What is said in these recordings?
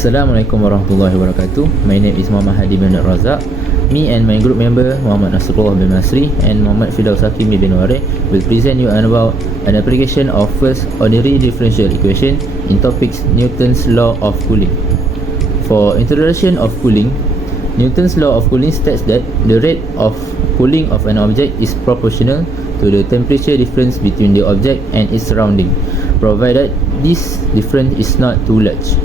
Assalamualaikum warahmatullahi wabarakatuh. My name is Muhammad HADI bin RAZAK. Me and my group member Muhammad NASRULLAH bin MASRI and Muhammad FIRDAUS HAKIMI bin WARE will present you about an application of first ordinary differential equation in topics Newton's law of cooling. For introduction of cooling, Newton's law of cooling states that the rate of cooling of an object is proportional to the temperature difference between the object and its surrounding, provided this difference is not too large.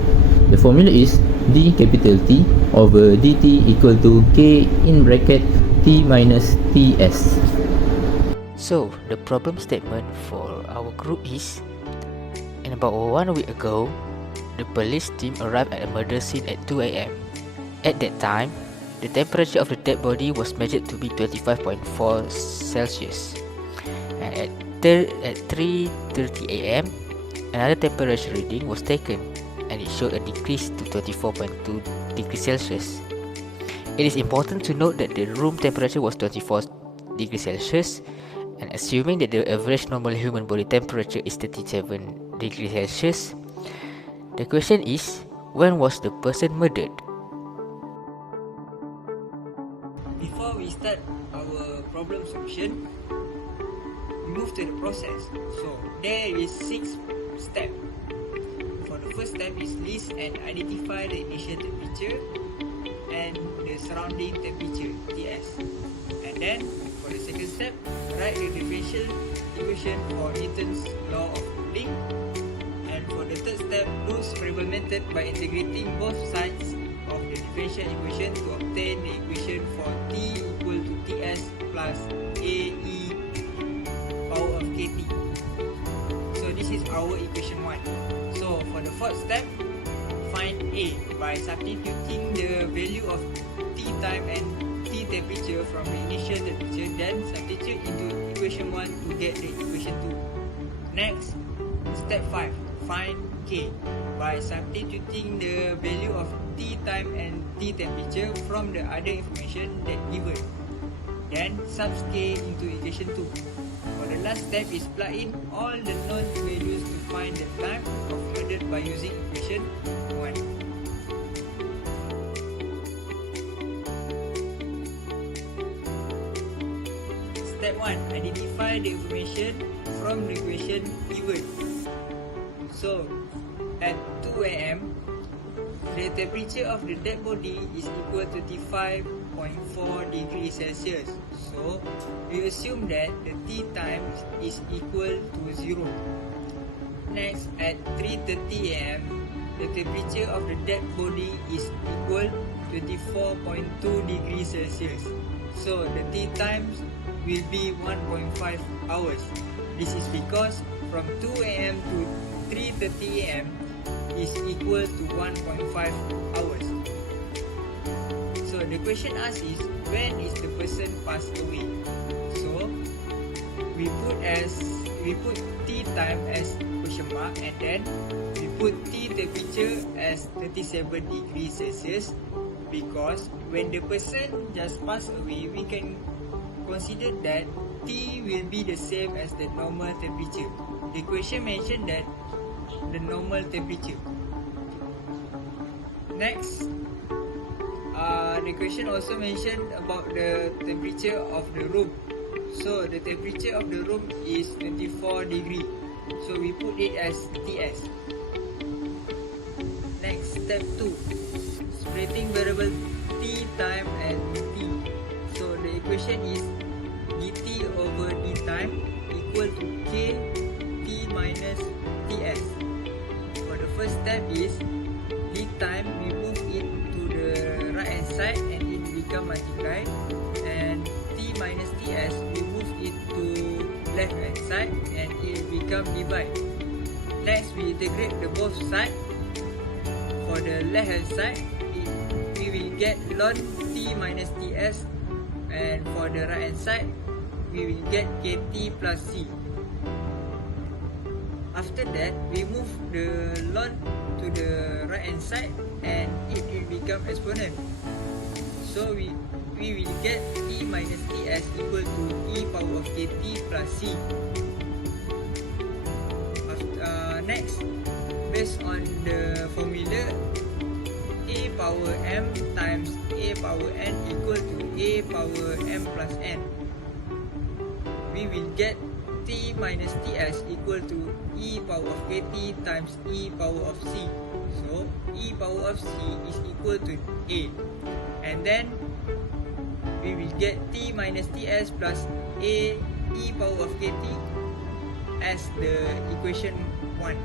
The formula is d capital T over dt equal to k in bracket T minus Ts. So, the problem statement for our group is, in about 1 week ago, the police team arrived at a murder scene at 2 a.m. At that time, the temperature of the dead body was measured to be 25.4 Celsius. And at 3:30 a.m., another temperature reading was taken, and it showed a decrease to 24.2 degrees Celsius. It is important to note that the room temperature was 24 degrees Celsius, and assuming that the average normal human body temperature is 37 degrees Celsius, the question is, when was the person murdered? Before we start our problem solution, we move to the process. So there is 6 steps. The first step is list and identify the initial temperature and the surrounding temperature Ts. And then for the second step, write the differential equation for Newton's law of cooling. And for the third step, do Spreadable method by integrating both sides of the differential equation to obtain the equation for T equal to Ts plus AE power of KT. So this is our equation 1. So for the fourth step, find A by substituting the value of T time and T temperature from the initial temperature, then substitute into equation 1 to get the equation 2. Next, step 5, find K by substituting the value of T time and T temperature from the other information that given. Then subs K into equation 2. For the last step is plug in all the known values to find the time of murder by using equation 1. Step 1. Identify the information from the equation given. So, at 2 a.m., the temperature of the dead body is equal to 35.4 degrees Celsius. So, we assume that the T time is equal to 0. Next, at 3:30 a.m., the temperature of the dead body is equal to 24.2 degrees Celsius. So, the T times will be 1.5 hours. This is because from 2 a.m. to 3:30 a.m. is equal to 1.5 hours. So the question asked is, when is the person passed away? So we put T time as question mark, and then we put T temperature as 37 degrees Celsius, because when the person just passed away, we can consider that T will be the same as the normal temperature. The question mentioned that the normal temperature. Next, the question also mentioned about the temperature of the room. So the temperature of the room is 24 degree. So we put it as Ts. Next, step 2, splitting variable T time and T. So the equation is dt over d time equal to k T minus Ts. For the first step is d time, we move it to the right hand side and it become multiplied, and T minus Ts, we move it to left hand side and it become divide. Next, we integrate the both side. For the left hand side, we will get ln T minus Ts, and for the right hand side, we will get KT plus C. After that, we move the ln to the right hand side and it will become exponent. So we will get E minus Ts equal to E power of KT plus C. Next, based on the formula, power m times a power n equal to a power m plus n, we will get t minus ts equal to e power of kt times e power of c. So e power of c is equal to a, and then we will get t minus ts plus a e power of kt as the equation 1.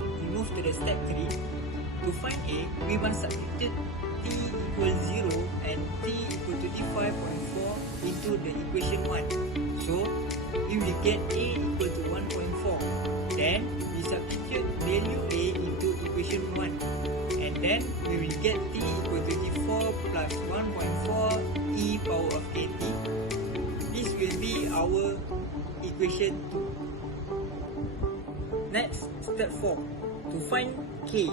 We move to the step 3. To find a, we must substitute t equals 0 and t equal to 25.4 into the equation 1. So we will get a equal to 1.4. Then we substitute value a into equation 1, and then we will get t equal to 24 plus 1.4 e power of kt. This will be our equation 2. Next, step 4. To find k.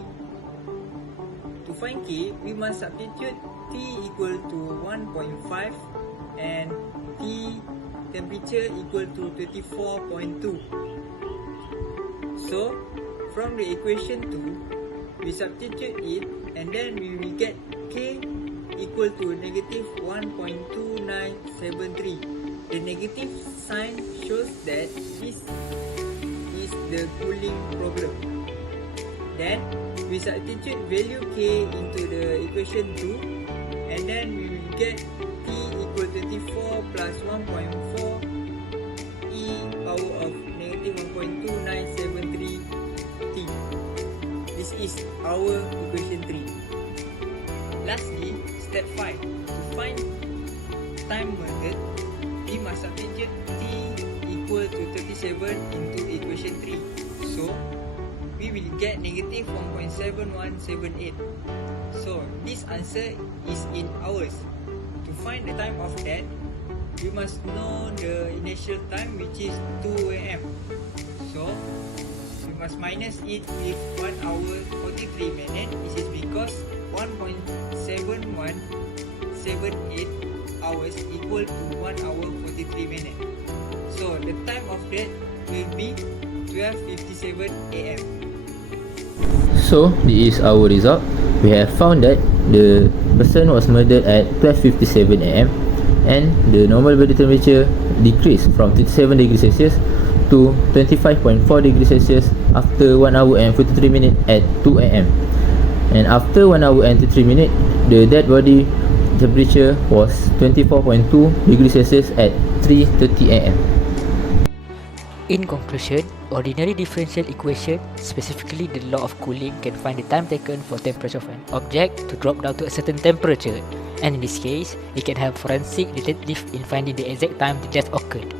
To find k, we must substitute t equal to 1.5 and t temperature equal to 24.2. So, from the equation 2, we substitute it, and then we will get k equal to negative 1.2973. The negative sign shows that this is the cooling problem. Then we substitute value k into the equation 2, and then we will get t equal to 24 plus 1.4 e power of negative 1.2973 t. This is our equation 3. Lastly, step 5. To find time method, we must substitute t equal to 37 into equation 3. So, we will get negative 1.7178. So, this answer is in hours. To find the time of that, we must know the initial time, which is 2 am. So, we must minus it with 1 hour 43 minutes. This is because 1.7178 hours equal to 1 hour 43 minutes. So, the time of that will be 12:57 am. So this is our result. We have found that the person was murdered at 12:57 am, and the normal body temperature decreased from 37 degrees Celsius to 25.4 degrees Celsius after 1 hour and 43 minutes at 2 am. And after 1 hour and 33 minutes, the dead body temperature was 24.2 degrees Celsius at 3:30 am. In conclusion, ordinary differential equation, specifically the law of cooling, can find the time taken for temperature of an object to drop down to a certain temperature, and in this case, it can help forensic detective in finding the exact time that just occurred.